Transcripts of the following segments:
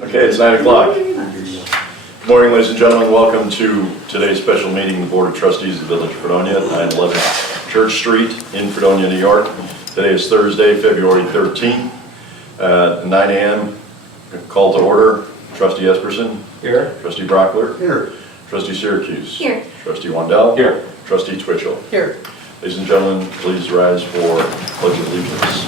Okay, it's 9 o'clock. Good morning, ladies and gentlemen. Welcome to today's special meeting of the Board of Trustees of the Village of Fredonia at 911 Church Street in Fredonia, New York. Today is Thursday, February 13th, 9 a.m. Call to order. Trustee Esperson. Here. Trustee Brockler. Here. Trustee Syracuse. Here. Trustee Wandell. Here. Trustee Twitchell. Here. Ladies and gentlemen, please rise for Pledge of Allegiance.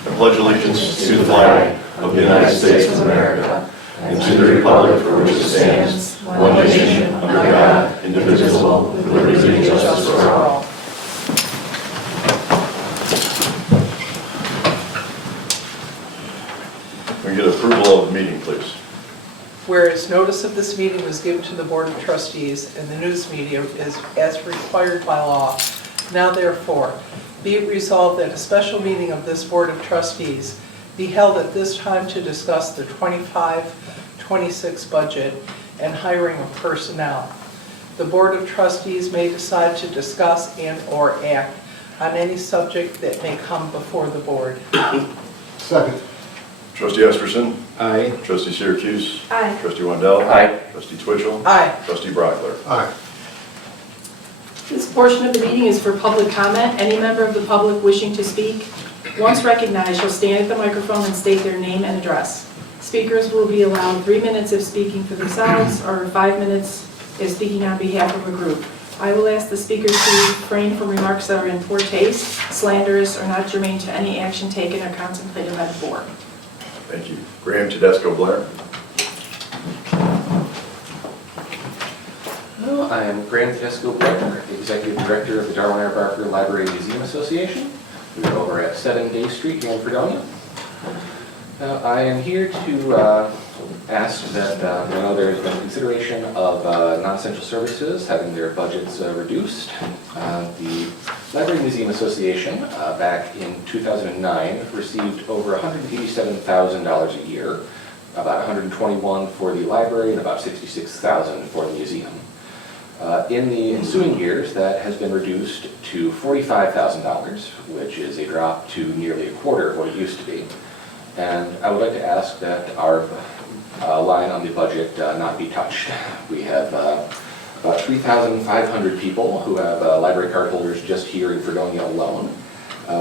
I pledge allegiance to the flag of the United States of America and to the republic for which it stands, one nation, under God, indivisible, with liberty and justice for all. Can we get approval of the meeting, please? Whereas notice of this meeting was given to the Board of Trustees and the news media is as required by law. Now therefore, be it resolved that a special meeting of this Board of Trustees be held at this time to discuss the 25-26 budget and hiring of personnel. The Board of Trustees may decide to discuss and/or act on any subject that may come before the Board. Second. Trustee Esperson. Aye. Trustee Syracuse. Aye. Trustee Wandell. Aye. Trustee Twitchell. Aye. Trustee Brockler. Aye. This portion of the meeting is for public comment. Any member of the public wishing to speak, once recognized, shall stand at the microphone and state their name and address. Speakers will be allowed 3 minutes if speaking for themselves or 5 minutes if speaking on behalf of a group. I will ask the speakers to refrain from remarks that are in poor taste, slanderous, or not germane to any action taken or contemplated by the board. Thank you. Graham Tedesco Blair. Hello, I am Graham Tedesco Blair, Executive Director of the Darwin R. Barker Library Museum Association. We are over at 7 Day Street here in Fredonia. I am here to ask that, I know there's been consideration of non-essential services having their budgets reduced. The Library Museum Association back in 2009 received over $187,000 a year, about $121,000 for the library and about $66,000 for the museum. In the ensuing years, that has been reduced to $45,000, which is a drop to nearly a quarter of what it used to be. And I would like to ask that our line on the budget not be touched. We have about 3,500 people who have library card holders just here in Fredonia alone.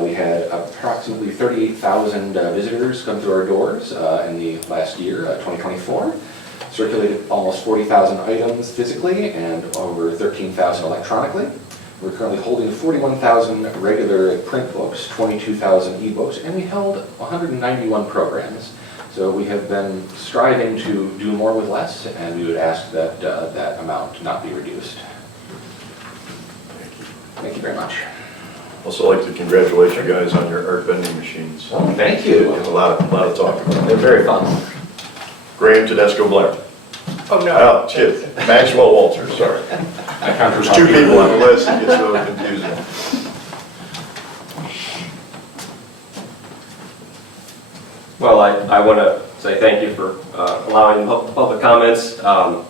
We had approximately 38,000 visitors come through our doors in the last year, 2024. Circulated almost 40,000 items physically and over 13,000 electronically. We're currently holding 41,000 regular print books, 22,000 ebooks, and we held 191 programs. So we have been striving to do more with less, and we would ask that that amount not be reduced. Thank you. Thank you very much. Also like to congratulate you guys on your art vending machines. Oh, thank you. A lot of talk about They're it. very fun. Graham Tedesco Blair. Oh, no. Oh, shit. Maxwell Walters, sorry. There's two people on the list, it gets really confusing. Well, I want to say thank you for allowing public comments.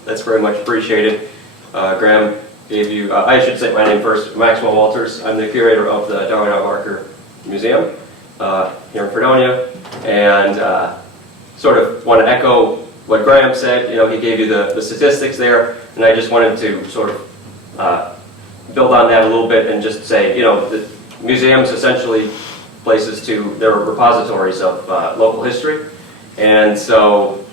That's very much appreciated. Graham gave you, I should say my name first, Maxwell Walters. I'm the curator of the Darwin R. Barker Museum here in Fredonia. And sort of want to echo what Graham said. You know, he gave you the statistics there. And I just wanted to sort of build on that a little bit and just say, you know, the museums essentially places they're repositories of local history, and so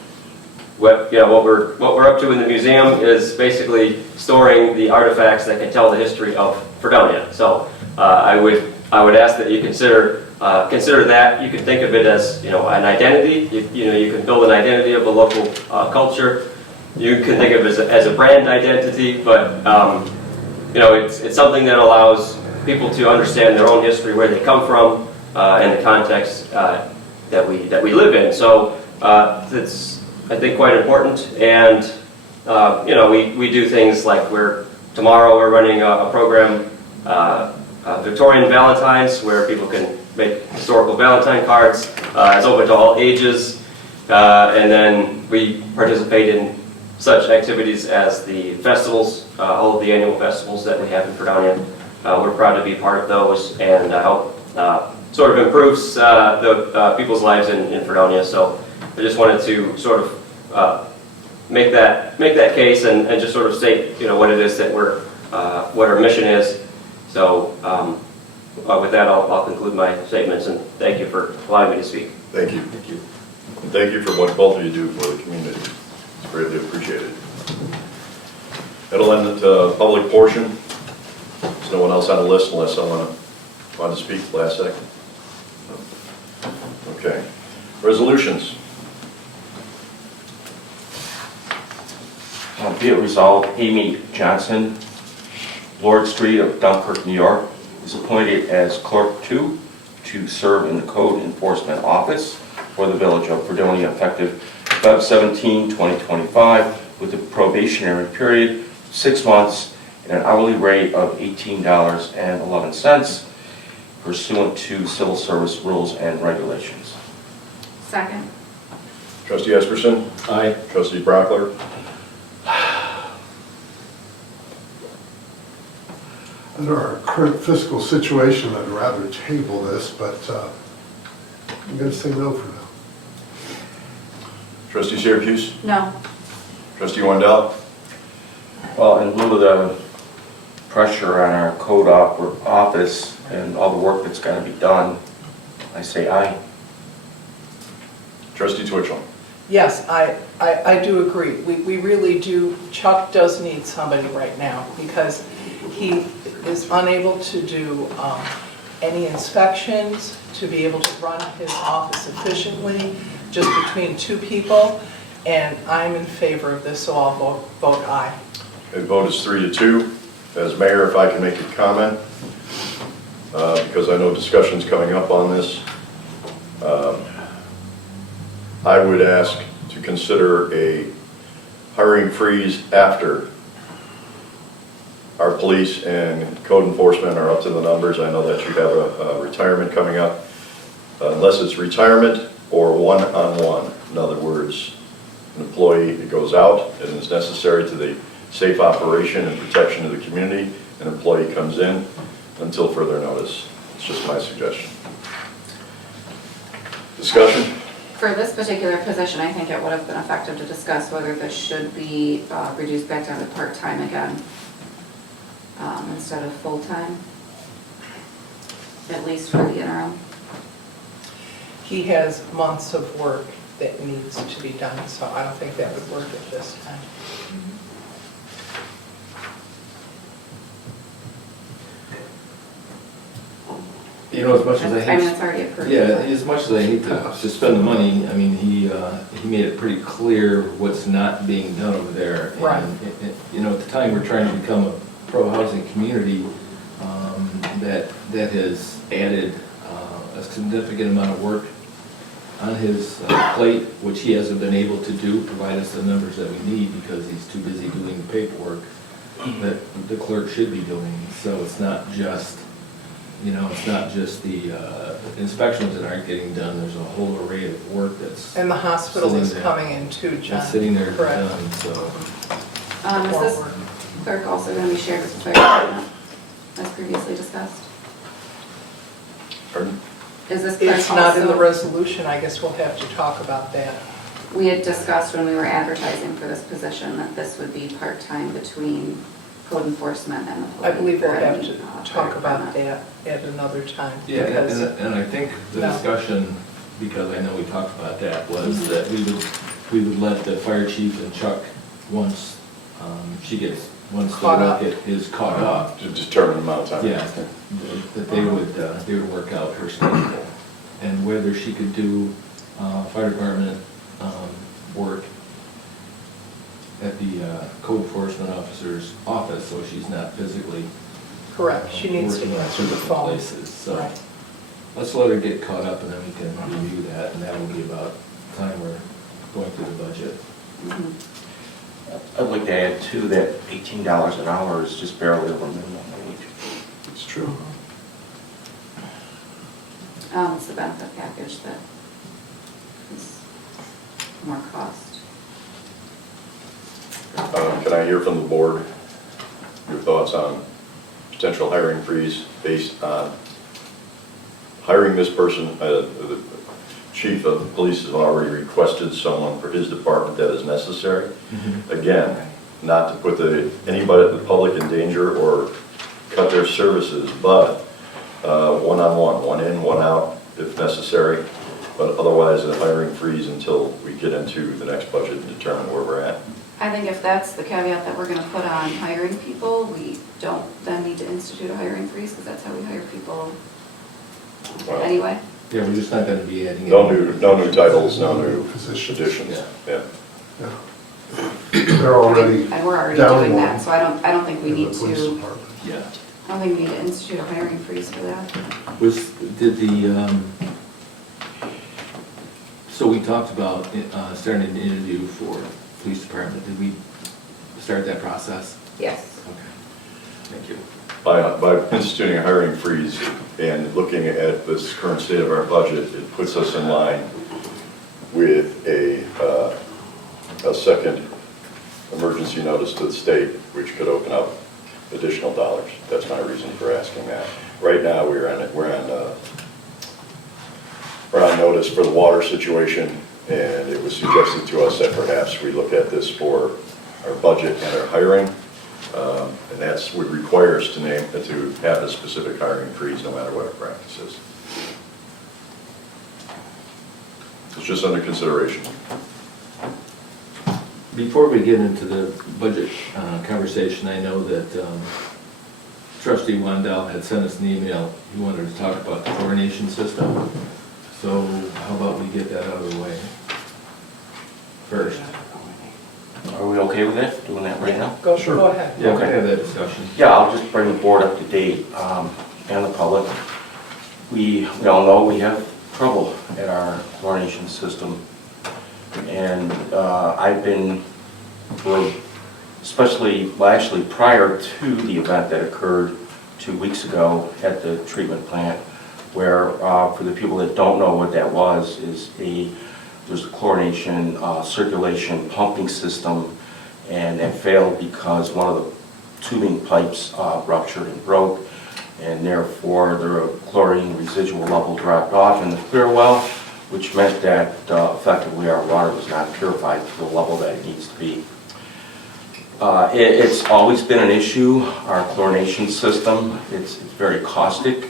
what we're up to in the museum is basically storing the artifacts that can tell the history of Fredonia. So I would ask that you consider that. You can think of it as an identity. You can build an identity of a local culture. You can think of it as a brand identity, but it's something that allows people to understand their own history, where they come from, and the context that we live in. So it's, I think, quite important. And we do things like tomorrow we're running a program, Victorian Valentines, where people can make historical Valentine cards. It's open to all ages, and then we participate in such activities as the festivals, all of the annual festivals that we have in Fredonia. We're proud to be part of those and help sort of improves the people's lives in Fredonia. So I just wanted to sort of make that case and just sort of state, what it is that what our mission is. So with that, I'll conclude my statements, and thank you for allowing me to speak. Thank you. Thank you. And thank you for what both of you do for the community. It's greatly appreciated. That'll end the public portion. There's no one else on the list unless someone wanted to speak last second. Okay. Resolutions. Be it resolved, Amy Johnson, Lord Street of Dunkirk, New York, is appointed as Clerk 2 to serve in the Code Enforcement Office for the Village of Fredonia effective Feb 17, 2025, with a probationary period 6 months at an hourly rate of $18.11 pursuant to civil service rules and regulations. Second. Trustee Esperson. Aye. Trustee Brockler. Under our current fiscal situation, I'd rather table this, but I'm going to say no for now. Trustee Syracuse. No. Trustee Wendell. Well, in lieu of the pressure on our code office and all the work that's got to be done, I say aye. Trustee Twitchell. Yes, I do agree. We really do, Chuck does need somebody right now because he is unable to do any inspections, to be able to run his office efficiently, just between two people, and I'm in favor of this, so I'll vote aye. The vote is 3-2. As mayor, if I can make a comment, because I know discussion's coming up on this, I would ask to consider a hiring freeze after our police and code enforcement are up to the numbers. I know that you have a retirement coming up. Unless it's retirement or one-on-one. In other words, an employee that goes out and is necessary to the safe operation and protection of the community, an employee comes in until further notice. It's just my suggestion. Discussion? For this particular position, I think it would have been effective to discuss whether this should be reduced back down to part-time again instead of full-time, at least for the interim. He has months of work that needs to be done, so I don't think that would work at this time. As much as I mean, it's already approved. Yeah, as much as I hate to spend the money, I mean, he made it pretty clear what's not being done over there. Right. And, at the time, we're trying to become a pro-housing community, that has added a significant amount of work on his plate, which he hasn't been able to do, provide us the numbers that we need because he's too busy doing the paperwork that the clerk should be doing. So it's not just the inspections that aren't getting done, there's a whole array of work that's And the hospital is Sitting there. coming in too, John. sitting there Correct. done, so. Is More this work. clerk also going to be shared with the fire department, as previously discussed? Pardon? Is this clerk It's not in the also, resolution, I guess we'll have to talk about that. we had discussed when we were advertising for this position that this would be part-time between code enforcement and the police. I believe we'll or have any, to fire talk about department. that at another time. Yeah, because- and I think the No. discussion, because I know we talked about that, was that we would let the fire chief and Chuck, once the Caught up. work is caught up, To determine the amount of time. yeah, that they would work out her schedule. And whether she could do fire department work at the code enforcement officer's office, so she's not physically Correct, she needs to working answer the different phone. places. So Right. let's let her get caught up and then we can review that, and that will be about the time we're going through the budget. Mhm. I'd like to add too that $18 an hour is just barely over minimum wage. It's true. It's the benefit package that is more cost. Can I hear from the board your thoughts on potential hiring freeze based on hiring this person, the chief of police has already requested someone for his department that is necessary. Again, not to put anybody, the public in danger or cut their services, but one-on-one, one in, one out if necessary, but otherwise a hiring freeze until we get into the next budget and determine where we're at. I think if that's the caveat that we're gonna put on hiring people, we don't then need to institute a hiring freeze, because that's how we hire people Well, anyway. Yeah, we're just not gonna be adding. no new titles, no new Positions. additions. Yeah. Yeah. Yeah. They're already And we're already down doing one that, so I don't think we in the need police to, department. Yeah. I don't think we need to institute a hiring freeze for that. Did the, so we talked about starting an interview for police department. Did we start that process? Yes. Okay. Thank you. By instituting a hiring freeze and looking at this current state of our budget, it puts us in line with a second emergency notice to the state, which could open up additional dollars. That's my reason for asking that. Right now, we're on notice for the water situation, and it was suggested to us that perhaps we look at this for our budget and our hiring. And that's would require us to have a specific hiring freeze no matter what our practice is. It's just under consideration. Before we get into the budget conversation, I know that Trustee Wandell had sent us an email. He wanted to talk about the chlorination system. So how about we get that out of the way first? Are we okay with that, doing that right now? Go Sure. ahead. Yeah, we Okay. can have that discussion. Yeah, I'll just bring the board up to date and the public. We all know we have trouble at our chlorination system. And I've been, actually prior to the event that occurred 2 weeks ago at the treatment plant, where for the people that don't know what that was, there's a chlorination circulation pumping system, and that failed because one of the tubing pipes ruptured and broke, and therefore the chlorine residual level dropped off in the clear well, which meant that effectively our water was not purified to the level that it needs to be. It's always been an issue, our chlorination system. It's very caustic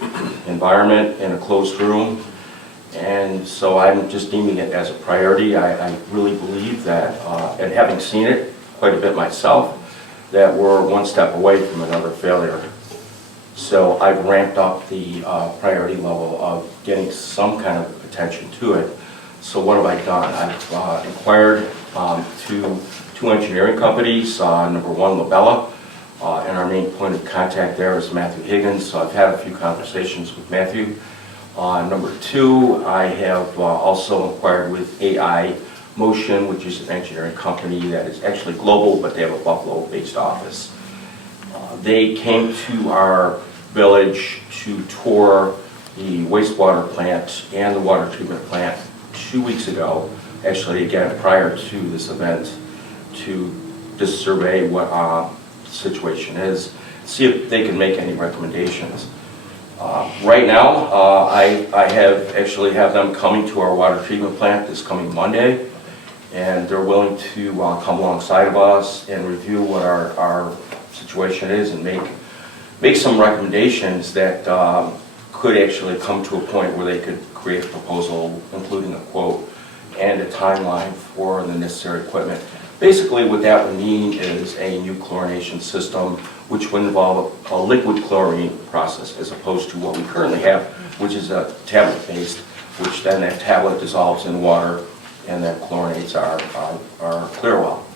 environment in a closed room. And so I'm just deeming it as a priority. I really believe that, and having seen it quite a bit myself, that we're one step away from another failure. So I've ramped up the priority level of getting some kind of attention to it. So what have I done? I've inquired to two engineering companies, number one, Labella, and our main point of contact there is Matthew Higgins. So I've had a few conversations with Matthew. Number two, I have also inquired with AI Motion, which is an engineering company that is actually global, but they have a Buffalo-based office. They came to our village to tour the wastewater plant and the water treatment plant 2 weeks ago, actually again prior to this event, to just survey what the situation is, see if they can make any recommendations. Right now, I have them coming to our water treatment plant this coming Monday, and they're willing to come alongside of us and review what our situation is and make some recommendations that could actually come to a point where they could create a proposal, including a quote and a timeline for the necessary equipment. Basically, what that would mean is a new chlorination system, which would involve a liquid chlorine process as opposed to what we currently have, which is a tablet-based, which then that tablet dissolves in water and then chlorinates our clear well.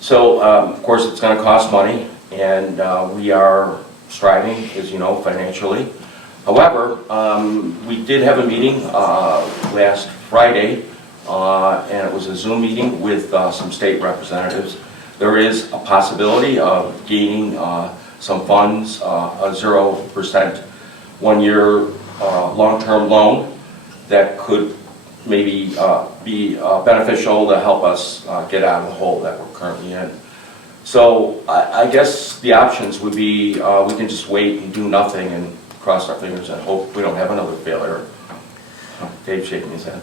So, of course, it's going to cost money, and we are striving, as you know, financially. However, we did have a meeting last Friday, and it was a Zoom meeting with some state representatives. There is a possibility of gaining some funds, a 0% 1-year long-term loan that could maybe be beneficial to help us get out of the hole that we're currently in. So I guess the options would be we can just wait and do nothing and cross our fingers and hope we don't have another failure. Dave's shaking his head.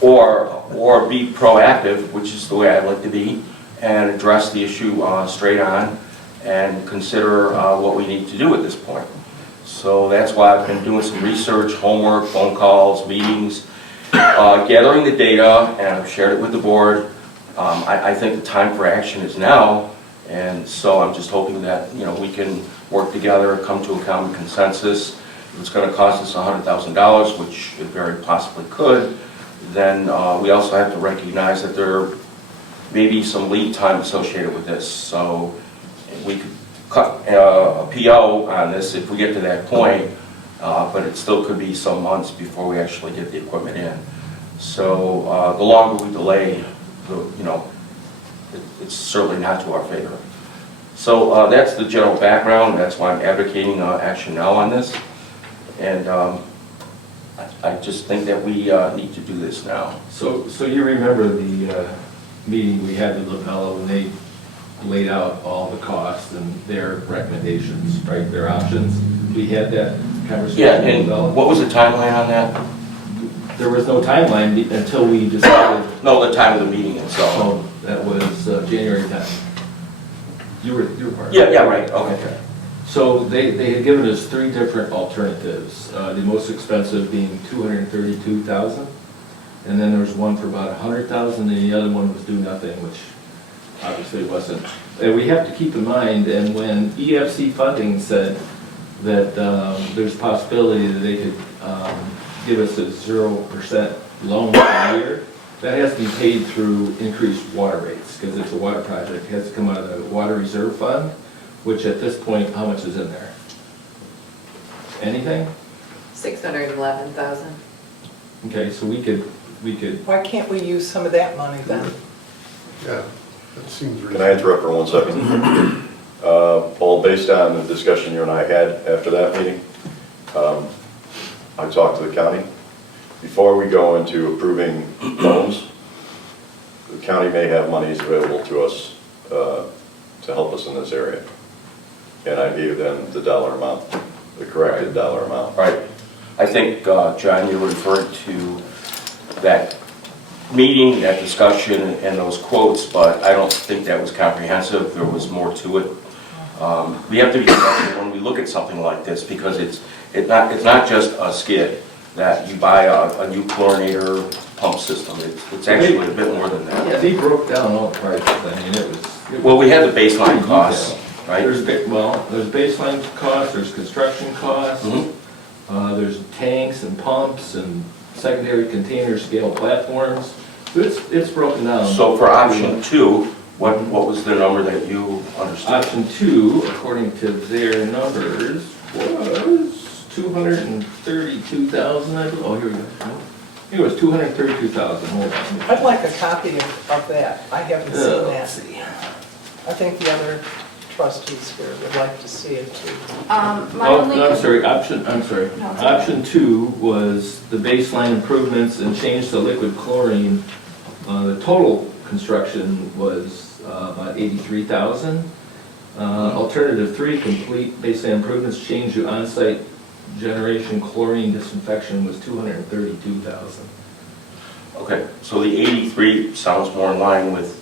Or be proactive, which is the way I'd like to be, and address the issue straight on and consider what we need to do at this point. So that's why I've been doing some research, homework, phone calls, meetings, gathering the data, and I've shared it with the board. I think the time for action is now, and so I'm just hoping that we can work together, come to a common consensus. If it's going to cost us $100,000, which it very possibly could, then we also have to recognize that there may be some lead time associated with this. So we could cut a PO on this if we get to that point, but it still could be some months before we actually get the equipment in. So the longer we delay, it's certainly not to our favor. So that's the general background. That's why I'm advocating action now on this. And I just think that we need to do this now. So you remember the meeting we had with LaBella when they laid out all the costs and their recommendations, right, their options? We had that conversation Yeah, with and LaBella. what was the timeline on that? There was no timeline until we decided. No, the time of the meeting itself. Oh, that was January 10th. You were part of it. Yeah, right, okay. So they had given us 3 different alternatives. The most expensive being $232,000, and then there was one for about $100,000, and the other one was do nothing, which obviously wasn't. And we have to keep in mind, and when EFC funding said that there's a possibility that they could give us a 0% loan per year, that has to be paid through increased water rates, because it's a water project. It has to come out of the Water Reserve Fund, which at this point, how much is in there? Anything? 611,000. Okay, so we could, Why can't we use some of that money then? Yeah, that seems Can I reasonable. interrupt for 1 second? Paul, based on the discussion you and I had after that meeting, I talked to the county. Before we go into approving loans, the county may have monies available to us to help us in this area. And I gave them the dollar amount, the corrected dollar amount. Right. I think, John, you referred to that meeting, that discussion, and those quotes, but I don't think that was comprehensive. There was more to it. We have to be careful when we look at something like this, because it's not just a skid that you buy a new chlorinator pump system. It's actually a bit more than yeah, that. they broke down all the parts. I mean, it was. Well, we had the baseline costs, right? There's baseline costs, there's construction costs, Mhm. there's tanks and pumps and secondary container scale platforms. So it's broken down. So for option 2, what was the number that you understood? Option 2, according to their numbers, was 232,000, I believe. Oh, here we go. It was 232,000, hold on. I'd like a copy of that. I haven't seen Let's that. see. I think the other trustees here would like to see it too. My Oh, only. no, I'm sorry. No, it's okay. Option 2 was the baseline improvements and change to liquid chlorine. The total construction was about 83,000. Alternative 3, complete baseline improvements, change to on-site generation chlorine disinfection was 232,000. Okay, so the 83 sounds more in line with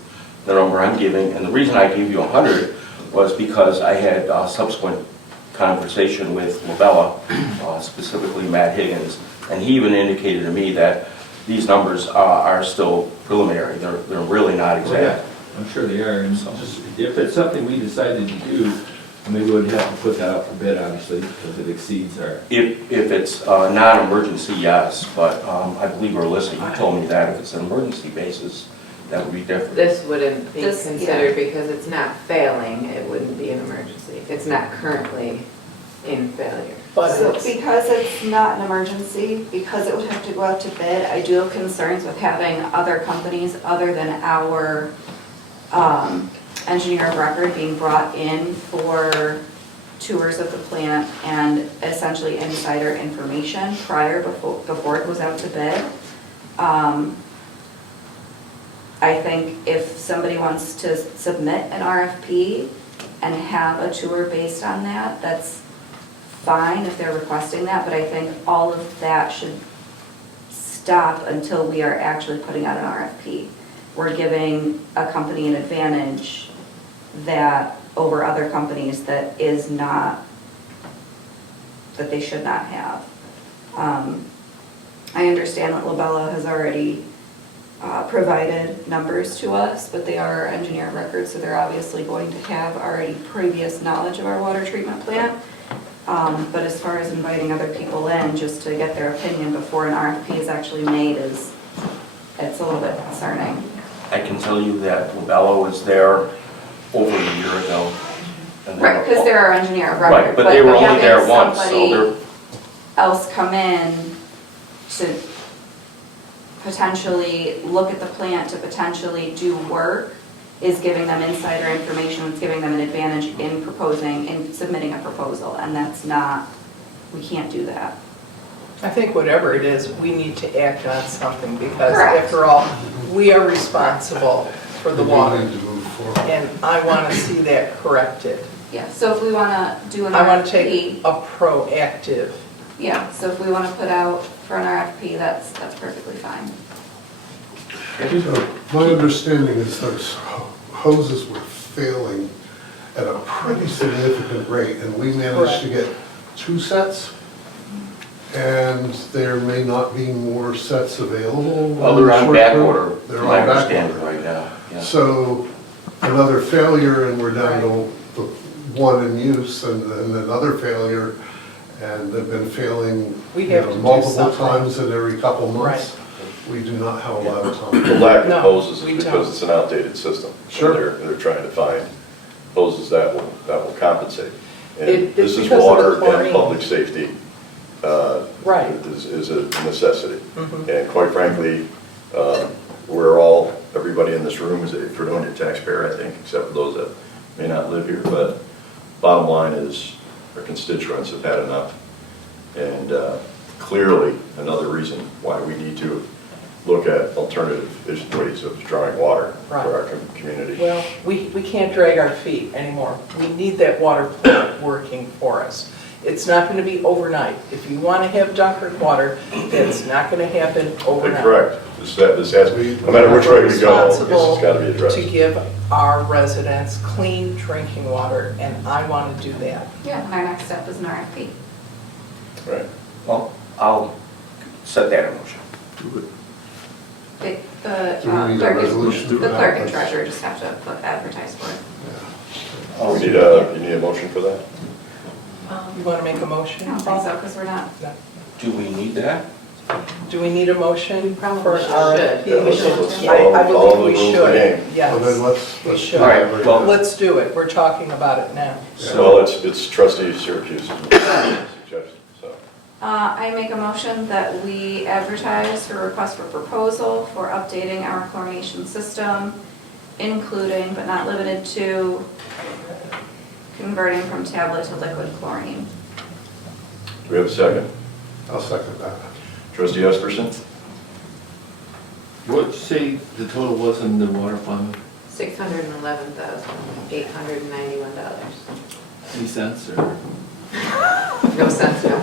the number I'm giving, and the reason I gave you 100 was because I had a subsequent conversation with LaBella, specifically Matt Higgins, and he even indicated to me that these numbers are still preliminary. They're really not Oh, yeah, exact. I'm sure they are, and just, if it's something we decided to do, I mean, we would have to put that out for bid, obviously, because it exceeds our. If it's not emergency, yes, but I believe Alyssa, you told me that if it's an emergency basis, that would be different. This wouldn't be This- considered because it's not failing, it wouldn't be an emergency. It's not currently in failure. But So it's, because it's not an emergency, because it would have to go out to bid, I do have concerns with having other companies other than our engineer of record being brought in for tours of the plant and essentially insider information before it goes out to bid. I think if somebody wants to submit an RFP and have a tour based on that, that's fine if they're requesting that, but I think all of that should stop until we are actually putting out an RFP. We're giving a company an advantage that, over other companies, that is not, that they should not have. I understand that Labella has already provided numbers to us, but they are our engineer of record, so they're obviously going to have already previous knowledge of our water treatment plant. But as far as inviting other people in just to get their opinion before an RFP is actually made it's a little bit concerning. I can tell you that Labella was there over a year ago. and they Right, were- because they're our engineer of record. Right, but they were only there having once, so somebody they're, else come in to potentially look at the plant, to potentially do work, is giving them insider information, it's giving them an advantage in proposing, in submitting a proposal, and that's not, we can't do that. I think whatever it is, we need to act on something because Correct. after all, we are responsible for the We water. need to move forward. And I want to see that corrected. Yeah, so if we want to do an I want to RFP, take a proactive. yeah, so if we want to put out for an RFP, that's perfectly fine. So my understanding is those hoses were failing at a pretty significant rate, and we managed to get 2 sets, and there may not be more sets available. well, they're on in the back short order, term. They're my on back understanding order. right now, yeah. So another failure, and we're down to the one in use, and another failure, and they've been failing We have to do multiple something. times in every couple months. We do not have a lot of The time. lack No, of hoses we is don't. because it's an outdated system. Sure. And they're trying to find hoses that will compensate. And It's this is because of the water and chlorine. public safety Right. is a necessity. Mhm. And quite frankly, everybody in this room is a Fredonia taxpayer, I think, except for those that may not live here. But bottom line is, our constituents have had enough. And clearly, another reason why we need to look at alternative ways of drawing water for our community. Well, we can't drag our feet anymore. We need that water plant working for us. It's not going to be overnight. If you want to have Dunkirk water, it's not going to happen overnight. Correct. This has, no matter which way we go, this Responsible has got to be addressed. to give our residents clean drinking water, and I want to do that. Yeah, and our next step is an RFP. Right. Well, I'll set that in motion. The Do we need a clerk resolution for the that? clerk and treasurer just have to advertise for it. You need a motion for that? You want to make a motion? I don't think so, because we're not. Do we need that? Do we need a motion for an probably RFP? Yeah, let's I follow the believe we rules of the should, game. Well, then yes. let's should. All right, well- Let's do it. We're talking about it now. Well, it's trustee Syracuse's suggestion, so. I make a motion that we advertise for request for proposal for updating our chlorination system, including but not limited to converting from tablet to liquid chlorine. Do we have a second? I'll second that. Trustee Esperson? What'd you say the total was in the water fund? $611,891. Any cents or, No sense, no.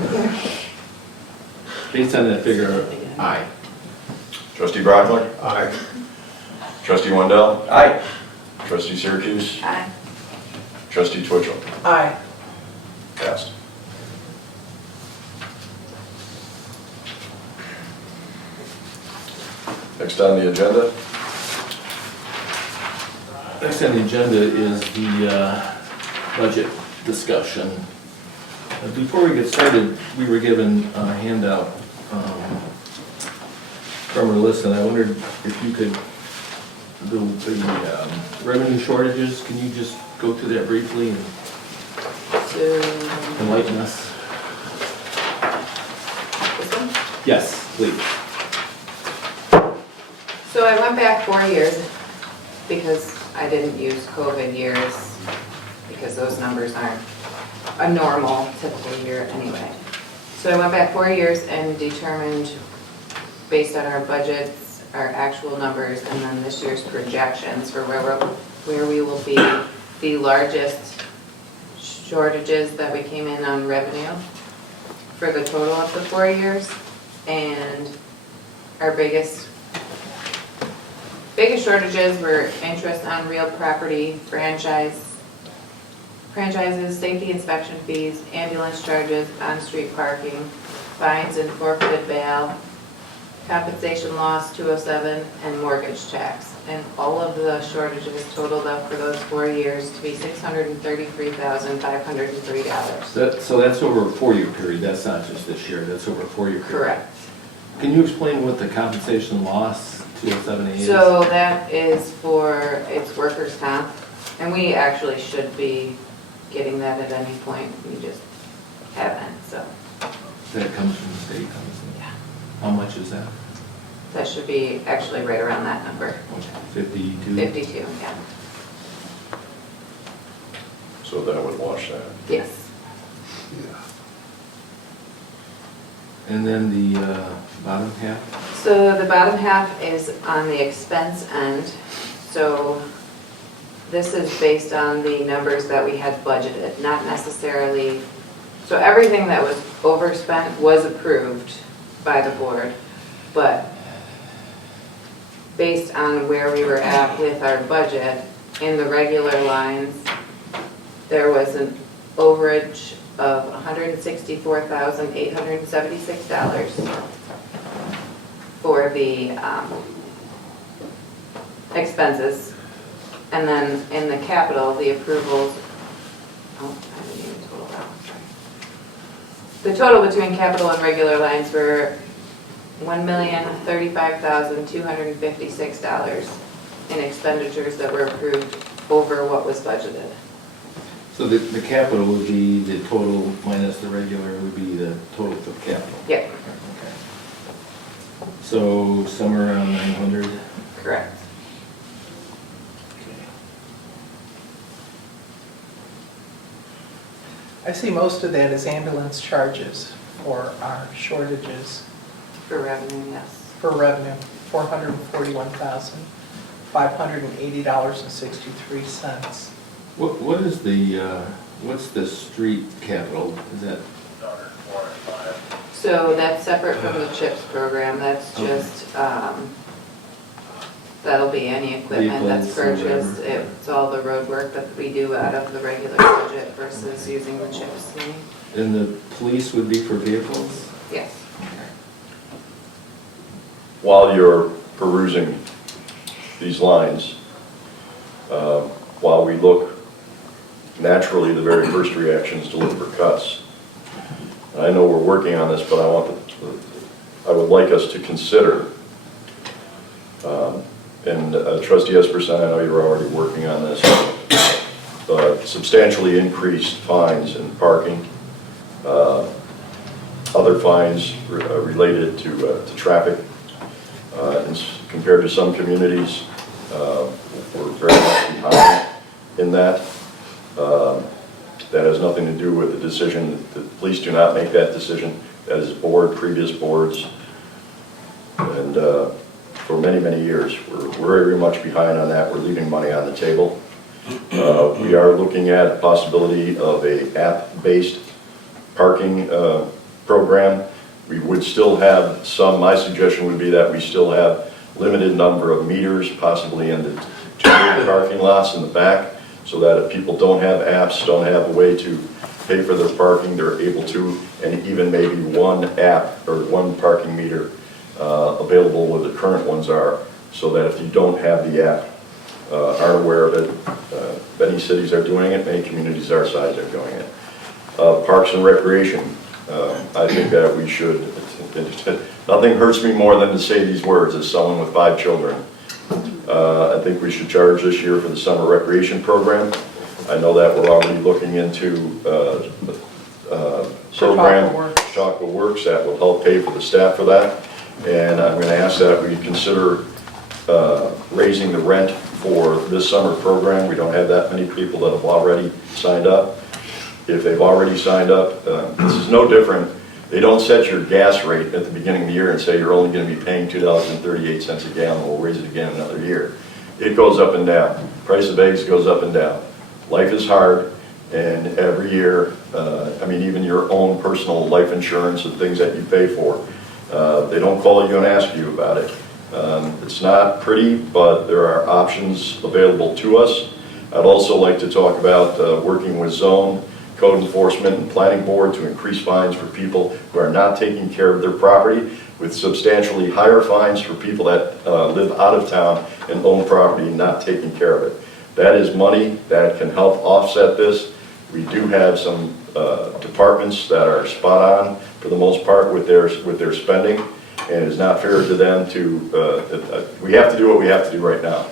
based on that figure, aye. Trustee Brockler? Aye. Trustee Wendell? Aye. Trustee Syracuse? Aye. Trustee Twitchell? Aye. Passed. Next on the agenda, Next on the agenda is the budget discussion. Before we get started, we were given a handout from our list, and I wondered if you could, the revenue shortages, can you just go through that briefly and So, enlighten us? this one? Yes, please. So I went back 4 years because I didn't use COVID years because those numbers aren't a normal typical year anyway. So I went back 4 years and determined, based on our budgets, our actual numbers, and then this year's projections for where we will be the largest shortages that we came in on revenue. for the total of the 4 years. And our biggest shortages were interest on real property, franchises, safety inspection fees, ambulance charges, on-street parking, fines and forfeited bail, compensation loss 207, and mortgage tax. And all of the shortages totaled up for those 4 years to be $633,503. So that's over a 4-year period, that's not just this year, that's over a 4-year period? Correct. Can you explain what the compensation loss 207A is? So that is for, it's workers' comp, and we actually should be getting that at any point, we just haven't, so. That comes from the state, obviously. Yeah. How much is that? That should be actually right around that number, 52? 52, yeah. So that would wash that. Yes. Yeah. And then the bottom half? So the bottom half is on the expense end, so this is based on the numbers that we had budgeted, not necessarily, so everything that was overspent was approved by the board, but based on where we were at with our budget, in the regular lines, there was an overage of $164,876 for the expenses. And then in the capital, the approvals, I didn't even total that one, sorry. The total between capital and regular lines were $1,035,256 in expenditures that were approved over what was budgeted. So the capital would be the total minus the regular would be the total for capital? Yep, Okay. So somewhere around 900? correct. I see most of that as ambulance charges for our shortages For revenue, yes. for revenue, $441,580.63. What is the, what's the street capital? Is that? So that's separate from the CHIPS program, that's Okay. just, that'll be any equipment that's Vehicles or purchased. whatever. It's all the road work that we do out of the regular budget versus using the CHIPS money. And the police would be for vehicles? Yes. While you're perusing these lines, while we look, naturally, the very first reaction is to look for cuts. I know we're working on this, but I would like us to consider, and Trustee Esperson, I know you're already working on this, substantially increased fines in parking, other fines related to traffic. Compared to some communities, we're very much behind in that. That has nothing to do with the decision. The police do not make that decision. That is previous boards. And for many, many years, we're very much behind on that. We're leaving money on the table. We are looking at a possibility of a app-based parking program. We would still have some, my suggestion would be that we still have limited number of meters, possibly in the two parking lots in the back, so that if people don't have apps, don't have a way to pay for their parking, they're able to, and even maybe one app or one parking meter available where the current ones are, so that if you don't have the app, aren't aware of it, many cities are doing it, many communities our size are doing it. Parks and recreation. I think that we should, nothing hurts me more than to say these words as someone with 5 children. I think we should charge this year for the summer recreation program. I know that we're already looking into program, Chautauqua Works, that will help pay for the staff for that. And I'm going to ask that we consider raising the rent for this summer program. We don't have that many people that have already signed up. If they've already signed up, this is no different. They don't set your gas rate at the beginning of the year and say you're only going to be paying $2.38 a gallon, we'll raise it again another year. It goes up and down. Price of eggs goes up and down. Life is hard, and every year I mean, even your own personal life insurance and things that you pay for. They don't call you and ask you about it. It's not pretty, but there are options available to us. I'd also like to talk about working with zone, code enforcement, and planning board to increase fines for people who are not taking care of their property, with substantially higher fines for people that live out of town and own property and not taking care of it. That is money that can help offset this. We do have some departments that are spot on for the most part with their spending, and it's not fair to them to, we have to do what we have to do right now.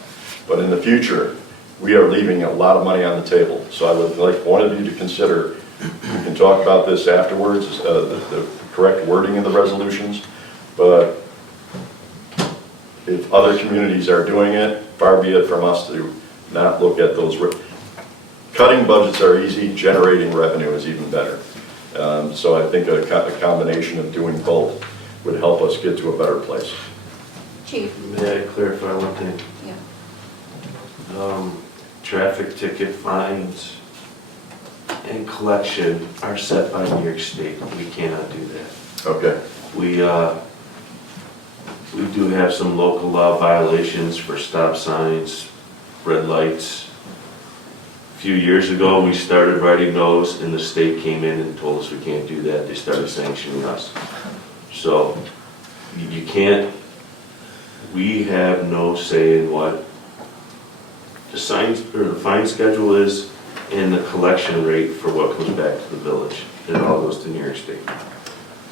But in the future, we are leaving a lot of money on the table. So I would like one of you to consider, we can talk about this afterwards, the correct wording of the resolutions, but if other communities are doing it, far be it from us to not look at those. Cutting budgets are easy, generating revenue is even better. So I think a combination of doing both would help us get to a better place. Chief? May I clarify one thing? Yeah. Traffic ticket fines and collection are set by New York State. We cannot do that. Okay. We do have some local law violations for stop signs, red lights. A few years ago, we started writing those, and the state came in and told us we can't do that. They started sanctioning us. So you can't, we have no say in what the signs or the fine schedule is and the collection rate for what comes back to the village. It all goes to New York State.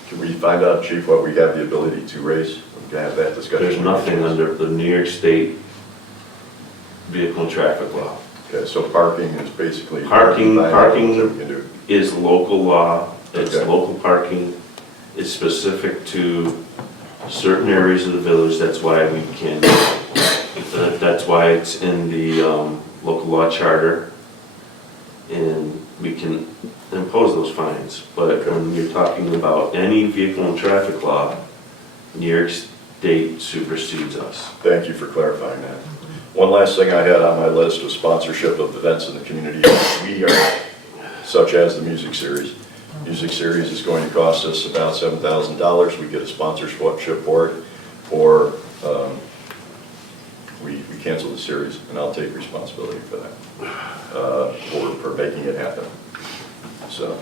Can we find out, Chief, what we have the ability to raise? We can have that discussion. There's nothing under the New York State vehicle and traffic law. Okay, so parking is basically. Parking that we can do. is local law. It's Okay. local parking. It's specific to certain areas of the village. That's why we can, that's why it's in the local law charter. And we can impose those fines. But when you're talking about any vehicle and traffic law, New York State supersedes us. Thank you for clarifying that. One last thing I had on my list was sponsorship of events in the community. We are, such as the music series. Music series is going to cost us about $7,000. We get a sponsorship for it, or we cancel the series, and I'll take responsibility for that, for making it happen. So,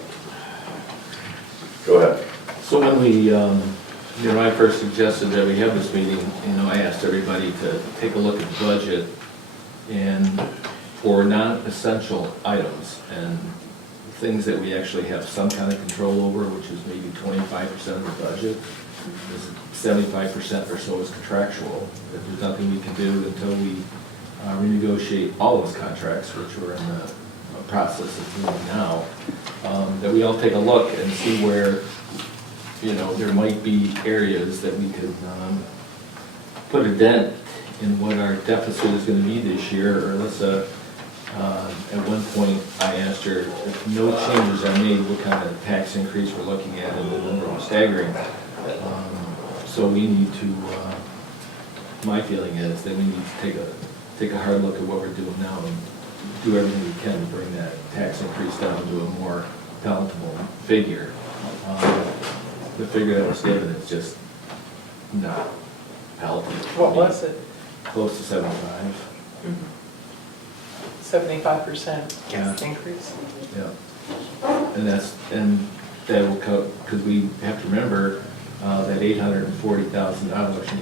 go ahead. So when we, I first suggested that we have this meeting, I asked everybody to take a look at the budget and for non-essential items and things that we actually have some kind of control over, which is maybe 25% of the budget. 75% or so is contractual. That there's nothing we can do until we renegotiate all those contracts, which we're in the process of doing now. That we all take a look and see where, there might be areas that we could put a dent in what our deficit is going to be this year. Or Alyssa, at one point, I asked her if no changes are made, what kind of tax increase we're looking at, and the number was staggering. So we need to, my feeling is that we need to take a hard look at what we're doing now and do everything we can to bring that tax increase down to a more palatable figure. The figure that was given is just not palatable. What was it? Close to 75. 75% increase? Yeah. And that will because we have to remember that $840,000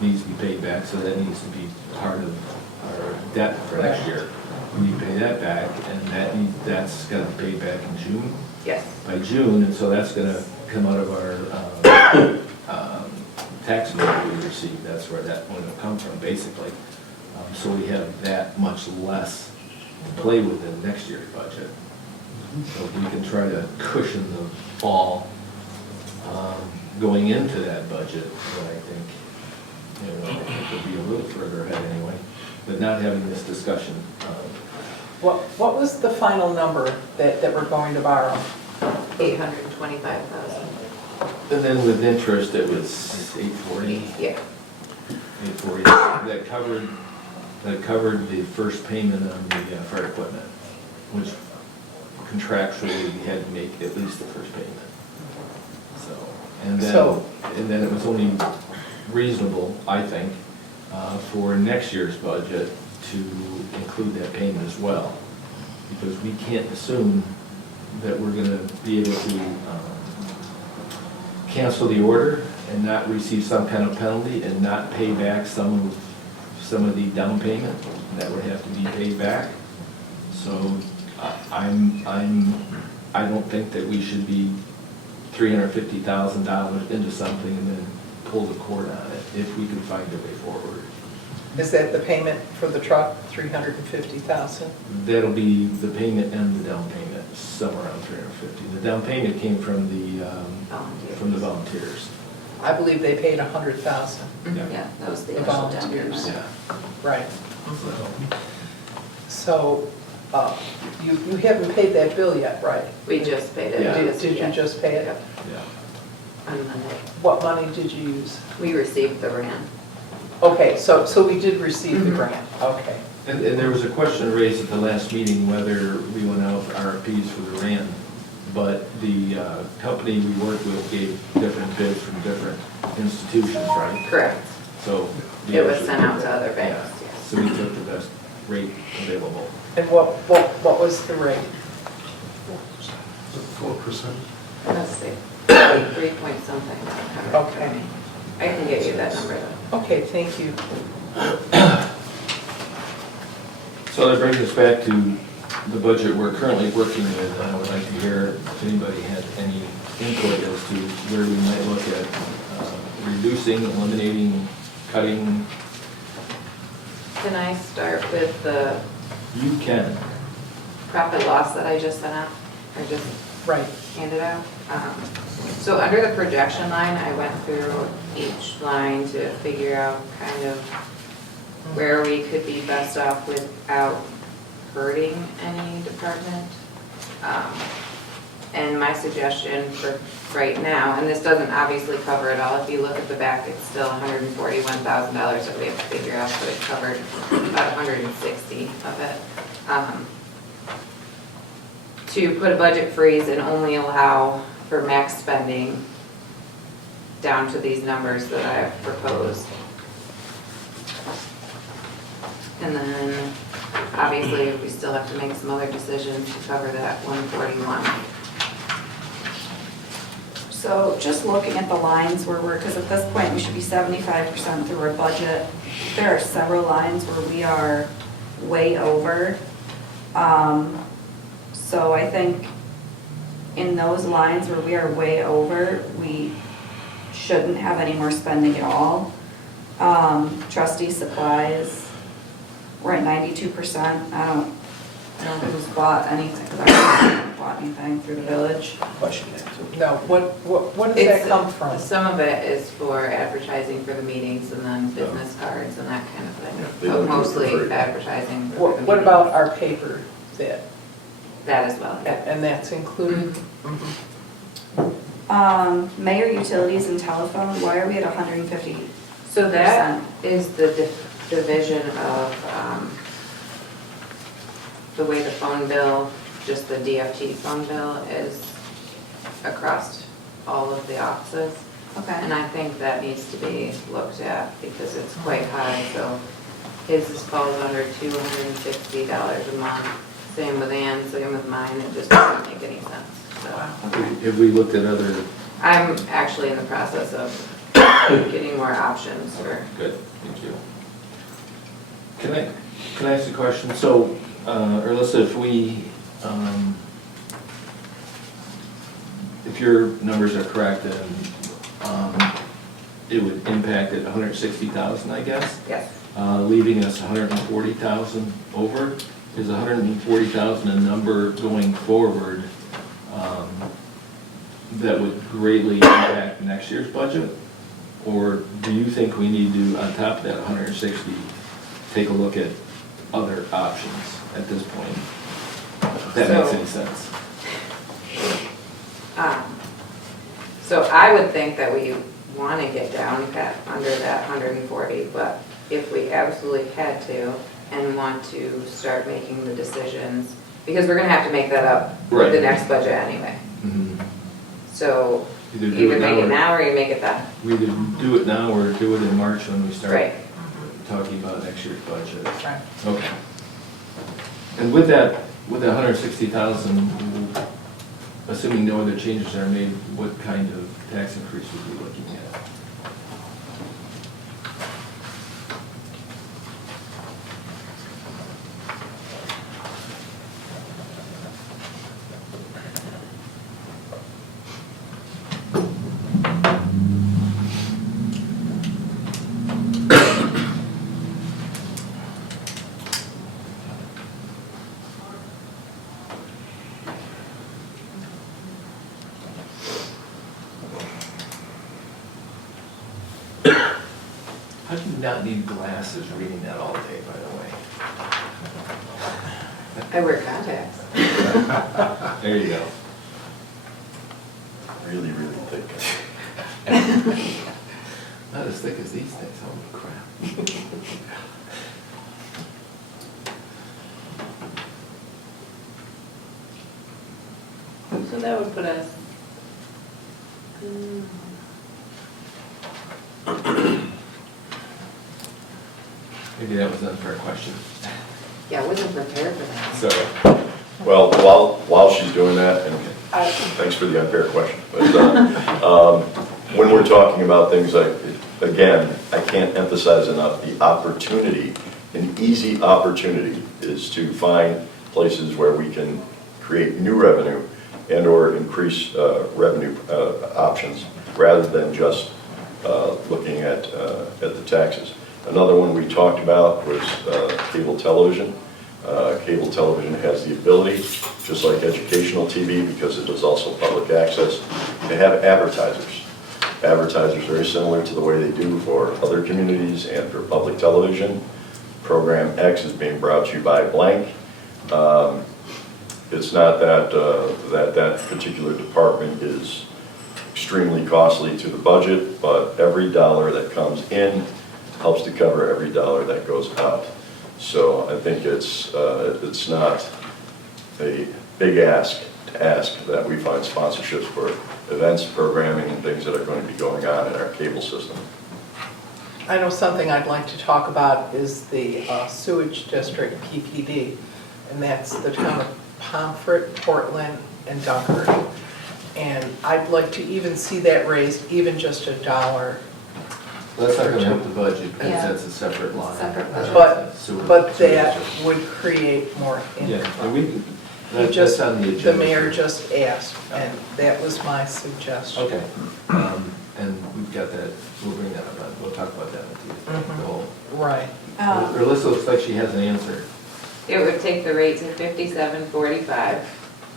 needs to be paid back, so that needs to be part of our debt for next year. We need to pay that back, and that's going to be paid back in June. Yes. By June, and so that's going to come out of our tax bill we receive. That's where that money will come from, basically. So we have that much less to play with in next year's budget. So if we can try to cushion the fall going into that budget, then I think, we'll be a little further ahead anyway. But not having this discussion. What was the final number that we're going to borrow? 825,000. And then with interest, it was 840. Yeah. 840. That covered the first payment on the fire equipment, which contractually, we had to make at least the first payment. So, and So- then it was only reasonable, I think, for next year's budget to include that payment as well. Because we can't assume that we're gonna be able to cancel the order and not receive some kind of penalty and not pay back some of the down payment that would have to be paid back. So I don't think that we should be $350,000 into something and then pull the cord on it if we can find a way forward. Is that the payment for the truck, 350,000? That'll be the payment and the down payment, somewhere around 350. The down payment came from the volunteers. I believe they paid 100,000. Yeah, that was the The initial down volunteers. payment. Yeah. Right. So, So, you haven't paid that bill yet, right? We just paid it. Yeah. Did you just pay it? Yep, yeah. on Monday. What money did you use? We received the RAN. Okay, so we did receive the grant, okay. And there was a question raised at the last meeting whether we went out for RFPs for the RAN, but the company we work with gave different bids from different institutions, right? Correct. So. we It was actually sent out took to that- other banks, yeah. yes. So we took the best rate available. And what was the rate? 4%. Let's see, 3 point something. Okay. I can get you that number though. Okay, thank you. So that brings us back to the budget we're currently working with. I would like to hear if anybody had any input as to where we might look at reducing, eliminating, cutting. Can I start with the You can. profit loss that I just sent out, or just Right. handed out? So under the projection line, I went through each line to figure out kind of where we could be best off without hurting any department. And my suggestion for right now, and this doesn't obviously cover it all, if you look at the back, it's still $141,000 that we have to figure out, so it covered about 160 of it. To put a budget freeze and only allow for max spending down to these numbers that I have proposed. And then, obviously, we still have to make some other decisions to cover that 141. So just looking at the lines where because at this point, we should be 75% through our budget. There are several lines where we are way over. So I think in those lines where we are way over, we shouldn't have any more spending at all. Trustee supplies, we're at 92%. I don't know who's bought anything, 'cause I haven't bought anything through the village. No, what does that come from? Some of it is for advertising for the meetings and then business cards and that kind of Yeah, thing. they But don't do it for mostly free. advertising for the What about our paper that, that as well. and that's included? Mayor utilities and telephone, why are we at 150? So that is the division of the way the phone bill, just the DFT phone bill is across all of the offices. Okay. And I think that needs to be looked at because it's quite high, so his falls under $260 a month. Same with Ann's, same with mine, it just doesn't make any sense, so. Have we looked at other, I'm actually in the process of getting more options for, good, thank you. Can I ask a question? So, Alyssa, if your numbers are correct, then it would impact at 160,000, I guess, yes. leaving us 140,000 over. Is 140,000 a number going forward that would greatly impact next year's budget? Or do you think we need to, on top of that 160, take a look at other options at this point? If that makes any sense. So I would think that we want to get down under that 140, but if we absolutely had to and want to start making the decisions Because we're gonna have to make that up with Right. the next budget anyway. Mhm. So Either do either it make now it now or you make it then. We either do it now or do it in March when we start Right. talking about next year's budget. Right. Okay. And with that 160,000, assuming no other changes are made, what kind of tax increase would we be looking at? I do not need glasses reading that all day, by the way. I wear contacts. There you go. Really, really thick. Not as thick as these things, holy crap. So that would put us, Maybe that was an unfair question. Yeah, I wasn't prepared for that. So, Well, while she's doing that, and thanks for the unfair question, but when we're talking about things like, again, I can't emphasize enough, the opportunity, an easy opportunity is to find places where we can create new revenue and/or increase revenue options, rather than just looking at the taxes. Another one we talked about was cable television. Cable television has the ability, just like educational TV, because it is also public access, to have advertisers. Advertisers very similar to the way they do for other communities and for public television. Program X is being brought to you by blank. It's not that that particular department is extremely costly to the budget, but every dollar that comes in helps to cover every dollar that goes out. So I think it's not a big ask to ask that we find sponsorships for events, programming, and things that are going to be going on in our cable system. I know something I'd like to talk about is the sewage district, PPD, and that's the town of Pomfret, Portland, and Dunkirk. And I'd like to even see that raised, even just $1. well, that's not gonna help the budget, because Yeah. that's a separate line. Separate budget. Sewer- But sewer that district. would create more Yeah, and income. we, He that's just, on the agenda. the mayor just asked, and that was my suggestion. Okay, and we've got that, we'll bring that up, we'll talk about that with you. Mhm. The whole- Right. Alyssa looks like she has an answer. It would take the rate to 57.45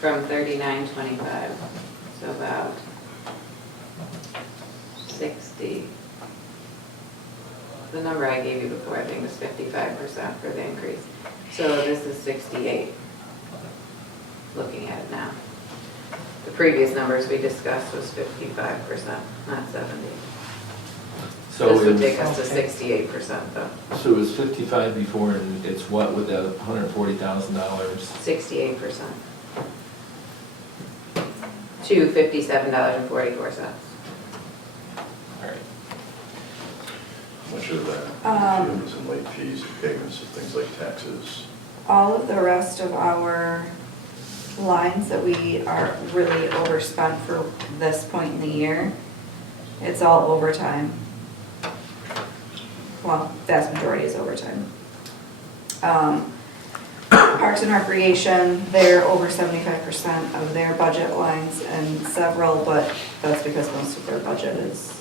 from 39.25, so about 60. The number I gave you before, I think, was 55% for the increase. So this is 68, looking at it now. The previous numbers we discussed was 55%, not 70. So This would it take us to Okay. 68% though, was, so it was 55 before, and it's what with that $140,000? 68%. To $57.44. All right. How much of that is in late fees and payments and things like taxes? All of the rest of our lines that we are really overspent for this point in the year, it's all overtime. Well, vast majority is overtime. Parks and Recreation, they're over 75% of their budget lines, and several, but that's because most of their budget is,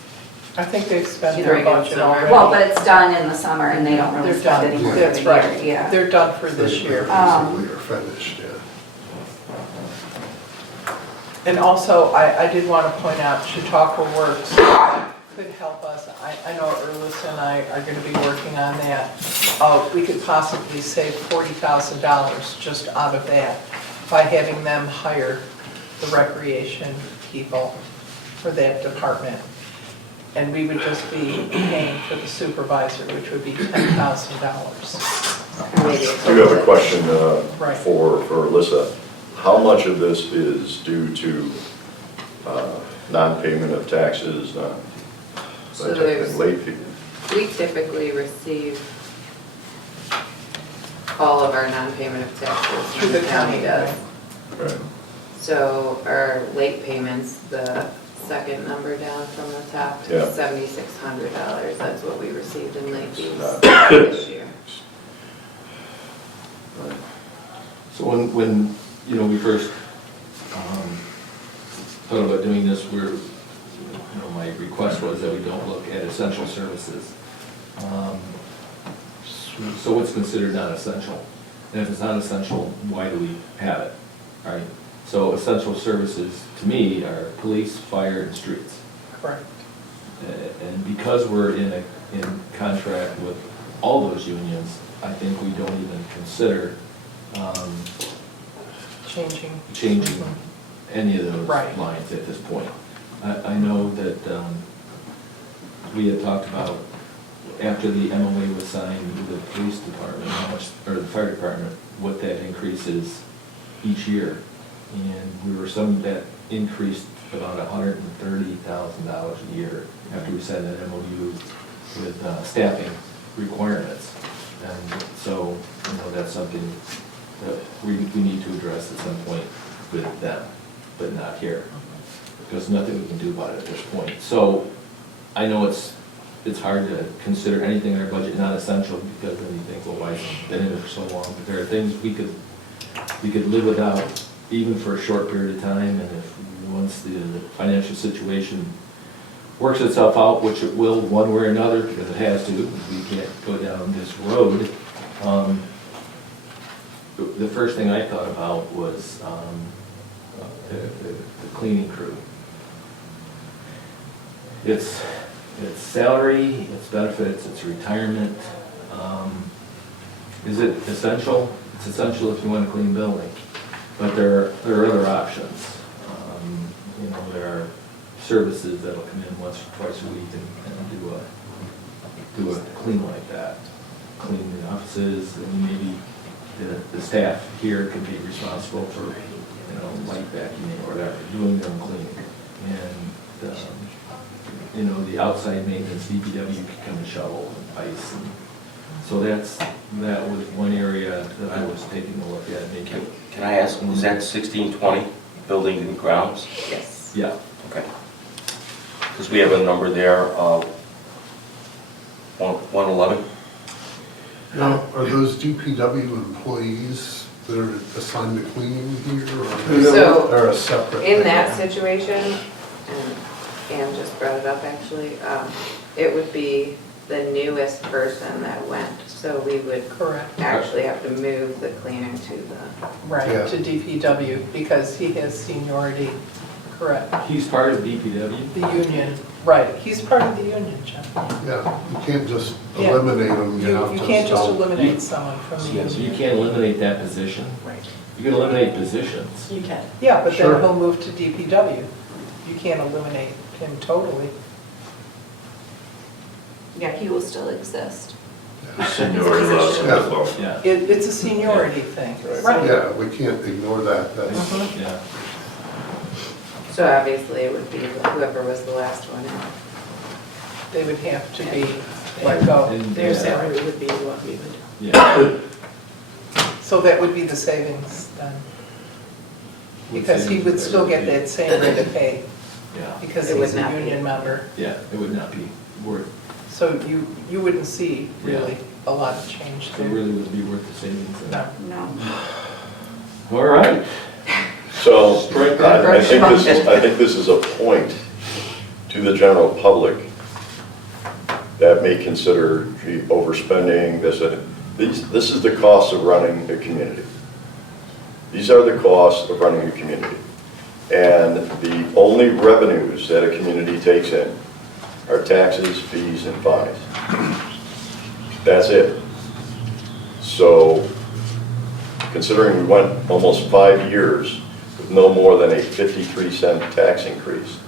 I think they've spent their During the budget summer. already. well, but it's done in the summer and they don't really They're spend done, any more that's for the right. year, yeah. They're done for this year. Basically, are finished, yeah. And also, I did want to point out, Chautauqua Works could help us. I know Erlis and I are going to be working on that. We could possibly save $40,000 just out of that by having them hire the recreation people for that department. And we would just be paying for the supervisor, which would be $10,000. Or maybe I it's do have a over. question Right. for Alyssa. How much of this is due to non-payment of taxes, So there's- late fees? We typically receive all of our non-payment of taxes. Through the county, does. Right. So our late payments, the second number down from the top, Yeah. $7,600. That's what we received in late fees Not- this year. So when, you know, we first thought about doing this, my request was that we don't look at essential services. So what's considered non-essential? And if it's not essential, why do we have it, right? So essential services, to me, are police, fire, and streets. Correct. And because we're in contract with all those unions, I think we don't even consider changing Mhm. any of those Right. lines at this point. I know that we had talked about, after the MOA was signed with the police department, how much, or the fire department, what that increase is each year. And that increased about $130,000 a year after we signed that MOU with staffing requirements. And so, that's something that we need to address at some point with them, but not here. There's nothing we can do about it at this point. So I know it's hard to consider anything in our budget non-essential, because then you think, well, why has it been in it for so long? But there are things we could live without, even for a short period of time, and once the financial situation works itself out, which it will one way or another, because it has to, we can't go down this road. The first thing I thought about was the cleaning crew. It's salary, it's benefits, it's retirement. Is it essential? It's essential if you want a clean building, but there are other options. There are services that'll come in once or twice a week and do a clean like that. Clean the offices, and maybe the staff here could be responsible for, light vacuuming or whatever, doing their own cleaning. And, the outside maintenance, DPW could come and shovel and ice. And so that was one area that I was taking a look at. Making. Can I ask, was that 1620, building and grounds? Yes. Yeah. Okay. Because we have a number there of 111. Now, are those DPW employees that are assigned to cleaning here, or So, are a separate? in that situation, and Ann just brought it up actually, it would be the newest person that went. So we would Correct. actually have to move the cleaner to the, Right, Yeah. to DPW, because he has seniority. Correct. He's part of DPW. The union, right, he's part of the union, Jeff. Yeah, you can't just Yeah. eliminate them, you have You to. can't just so- eliminate someone from the Yeah, so you union. can't eliminate that position. Right. You can eliminate positions. You can. Yeah, but Sure. then he'll move to DPW. You can't eliminate him totally. Yeah, he will still exist. Seniority laws Yeah. as well. Yeah. It's a seniority thing. Right. Yeah, we can't ignore that, that's, Mhm. Yeah. so obviously it would be whoever was the last one in. They would have to be let go. And- Their yeah. salary would be what we would. Yeah. So that would be the savings then, because he would still get that same rate of pay, Yeah, because It would he's a not be. union member. yeah, it would not be worth, So you wouldn't see really a lot of change it there. really would be worth the savings. No. No. All right. So, Strike that. I think this is a point to the general public that may consider, gee, overspending, this is the cost of running a community. These are the costs of running a community. And the only revenues that a community takes in are taxes, fees, and fines. That's it. So, considering we went almost 5 years with no more than a 53-cent tax increase,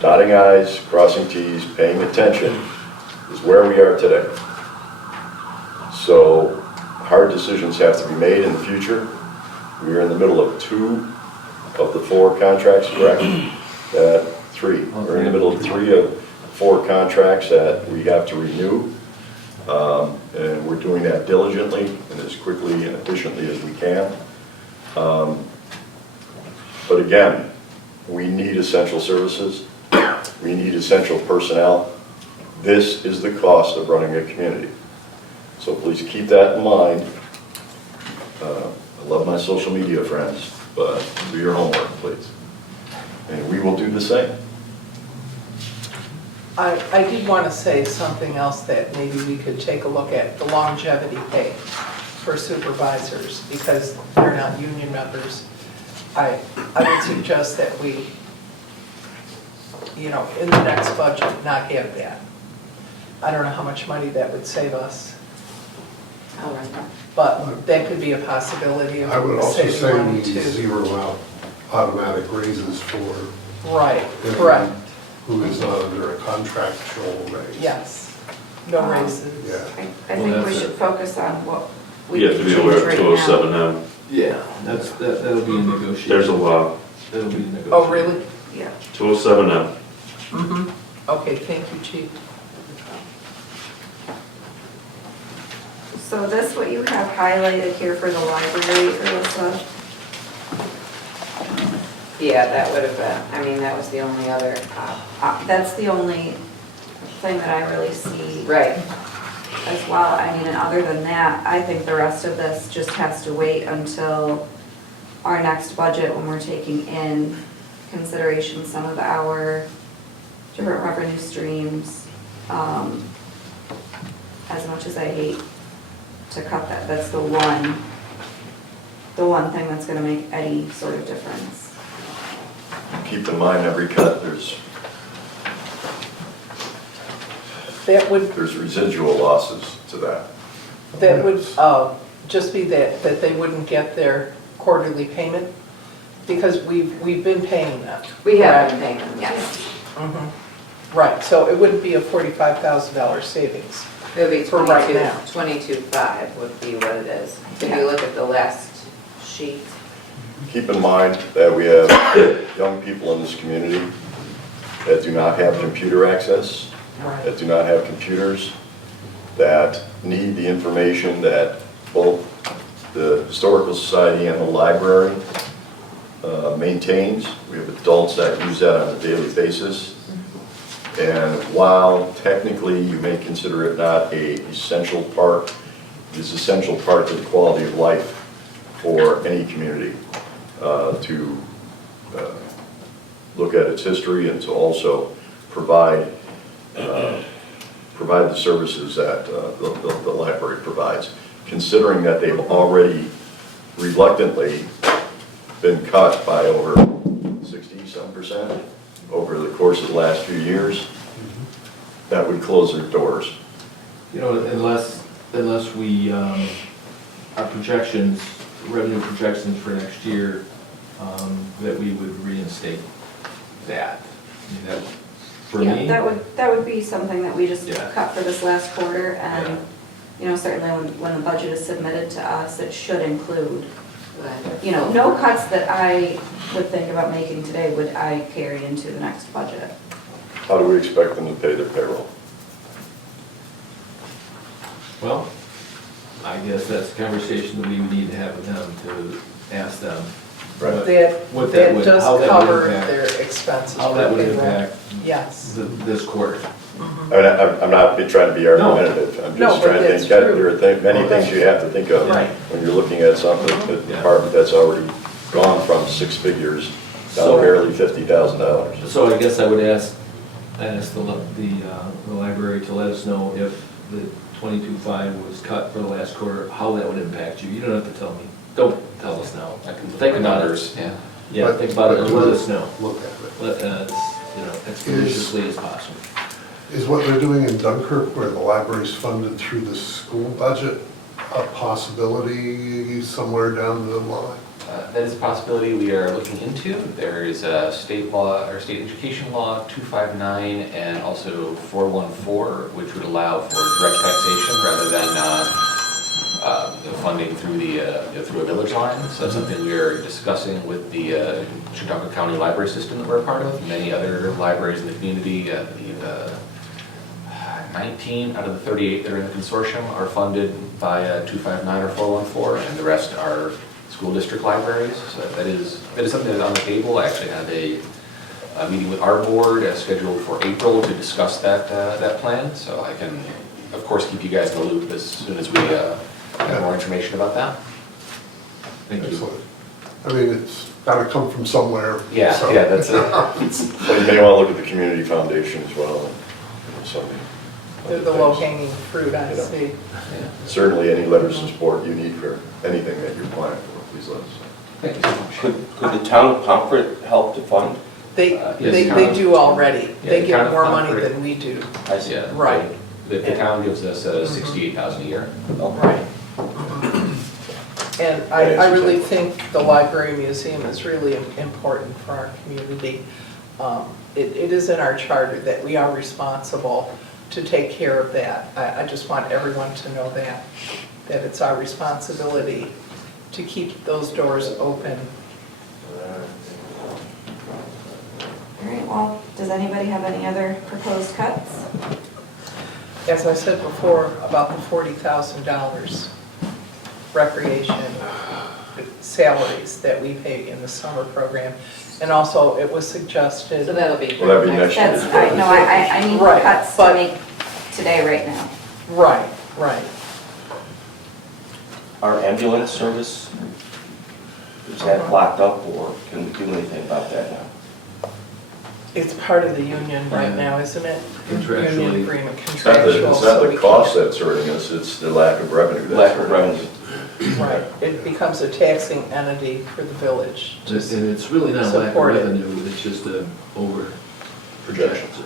dotting i's, crossing t's, paying attention is where we are today. So hard decisions have to be made in the future. We are in the middle of 2 of the 4 contracts, correct? 3. We're in the middle of 3 of 4 contracts that we have to renew. And we're doing that diligently and as quickly and efficiently as we can. But again, we need essential services. We need essential personnel. This is the cost of running a community. So please keep that in mind. I love my social media friends, but do your homework, please. And we will do the same. I did want to say something else that maybe we could take a look at, the longevity pay for supervisors, because they're not union members. I would suggest that we, in the next budget, not have that. I don't know how much money that would save us, All right. but that could be a possibility of I would also saving say money we too. zero out automatic raises for Right, anyone correct, who is not under a contractual raise. yes. No raises. Yeah. I think we should focus on what we You can have to change be aware right of now. 207M. Yeah, that'll be a negotiation. There's a law, That'll be a negotiation. Oh, really? Yeah. 207M. Mm-hmm. Okay, thank you, Chief. So this, what you have highlighted here for the library, Alyssa? Yeah, that would have been, that was the only other, That's the only thing that I really see right. as well. And other than that, I think the rest of this just has to wait until our next budget, when we're taking in consideration some of our different revenue streams. As much as I hate to cut that, that's the one thing that's gonna make any sort of difference. Keep in mind, every cut, That would there's residual losses to that. That would just be that they wouldn't get their quarterly payment, because we've been paying them. We have been paying them, yes. Mhm. Right, so it wouldn't be a $45,000 savings. It would be For right 22, now. 22.5 would be what it is. If you look at the last sheet. Keep in mind that we have young people in this community that do not have computer access, that do not have computers, that need the information that both the Historical Society and the library maintains. We have adults that use that on a daily basis. And while technically you may consider it not an essential part, it is an essential part to the quality of life for any community to look at its history and to also provide the services that the library provides, considering that they've already reluctantly been cut by over 60-some% over the course of the last few years. That would close their doors. Unless we, our projections, revenue projections for next year, that we would reinstate that. That, for Yeah, me. that would be something that we just Yeah. cut for this last quarter, and, certainly when the budget is submitted to us, it should include, no cuts that I would think about making today would I carry into the next budget. How do we expect them to pay their payroll? Well, I guess that's a conversation that we would need to have with them, to ask them. Right. what That would- does how that would cover impact- their expenses. How for that would payroll. impact Yes. this quarter. I'm not trying to be argumentative. I'm No, just but trying to that's think, true. there are many things you have to think of Right. when you're looking at something, a department that's already gone from 6 figures down So- to barely $50,000. So I guess I would ask the library to let us know if the 22.5 was cut for the last quarter, how that would impact you. You don't have to tell me. Don't tell us now. I can Think about it. yeah. Yeah, think about it and let us know. Look at Let, expeditiously as possible. it. Is what they're doing in Dunkirk, where the library's funded through the school budget, a possibility somewhere down the line? That is a possibility we are looking into. There is a state law, or state education law 259 and also 414, which would allow for direct taxation rather than funding through through a village line. So that's something we're discussing with the Chautauqua County Library System that we're a part of. Many other libraries in the community, I believe 19 out of the 38 that are in the consortium are funded by 259 or 414, and the rest are school district libraries. So that is something that's on the table. I actually had a meeting with our board scheduled for April to discuss that plan. So I can, of course, keep you guys in the loop as soon as we have more information about that. Thank you. Excellent. I mean, it's gotta come from somewhere. Yeah, so. yeah, that's it. Well, you may want to look at the community foundation as well. They're the low-hanging fruit, I see. Certainly, any letters of support you need for anything that you're applying for, please let us know. Thank you so much. Could the town of Pomfret help to fund? They Yes. do already. Yeah, They the get town of more money Concord. than we do. I see. Yeah. Right. The town gives us $68,000 a year. Right. And I really think the library museum is really important for our community. It is in our charter that we are responsible to take care of that. I just want everyone to know that it's our responsibility to keep those doors open. All right, well, does anybody have any other proposed cuts? As I said before, about the $40,000 recreation salaries that we pay in the summer program. And also, it was suggested. So that'll be. Will that be next year? That's, I need Right, cuts to but- make today, right now. Right. Our ambulance service, is that locked up, or can we do anything about that now? It's part of the union right now, isn't it? Contractually. Union agreement, It's not contractual. the so we cost can't- that's hurting us, it's the lack of revenue that's Lack of hurting us. revenue. Right, it becomes a taxing entity for the village. And it's really not a lack of Support it. revenue, it's just a over Projections.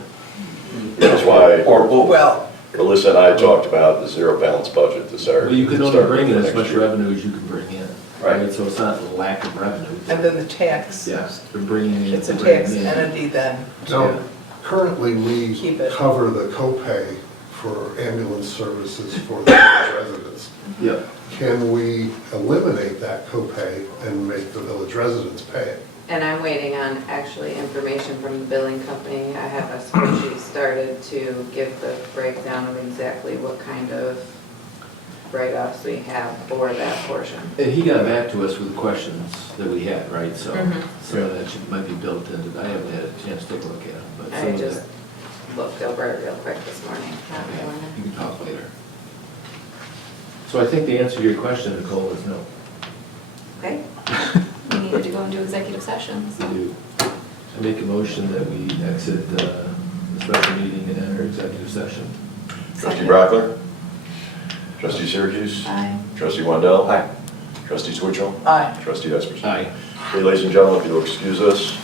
That's why Or both. Well, Alyssa and I talked about the zero balance budget to start. Well, you can only start bring in for as next much year. revenue as you can bring in. Right. So it's not a lack of revenue. and then the tax, Yes, they're bringing in. it's a bringing tax in. entity then Now, to, currently, we Keep it. cover the copay for ambulance services for the village residents. Yep. Can we eliminate that copay and make the village residents pay it? And I'm waiting on actually information from the billing company. I have a spreadsheet started to give the breakdown of exactly what kind of write-offs we have for that portion. And he got back to us with the questions that we had, right? So Mhm. some of that might be built into, I haven't had a chance to take a look at it, but some I of just that, looked over it real quick this morning. Not yeah, doing you can talk later. So I think the answer to your question, Nicole, is no. Okay? We needed to go into executive sessions. We do. I make a motion that we exit the special meeting and enter executive session. Trustee Brockler? Trustee Syracuse? Aye. Trustee Wendell? Aye. Trustee Switchell? aye. Trustee Esperson? Aye. Okay, ladies and gentlemen, if you'll excuse us,